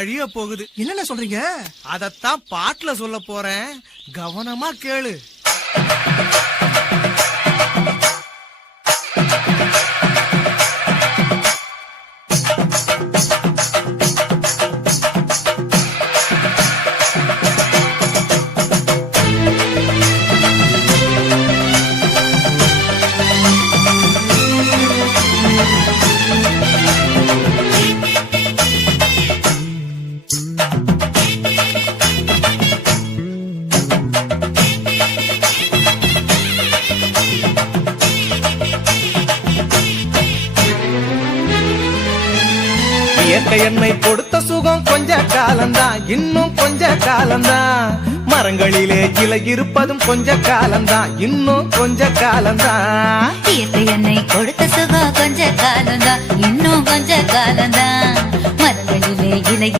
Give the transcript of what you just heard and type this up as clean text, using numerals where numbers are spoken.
அழிய போகுது. என்னென்ன சொல்றீங்க? அதத்தான் பாட்டுல சொல்ல போறேன், கவனமா கேளு. இயற்கை என்னை கொடுத்த சுகம் கொஞ்ச காலம்தான், இன்னும் கொஞ்ச காலம்தான். மரங்களிலே கிளை இருப்பதும் கொஞ்ச காலம்தான், இன்னும் கொஞ்ச காலம்தான். இயற்கை என்னை கொடுத்த சுகம் கொஞ்ச காலம்தான், இன்னும் கொஞ்ச காலம்தான்.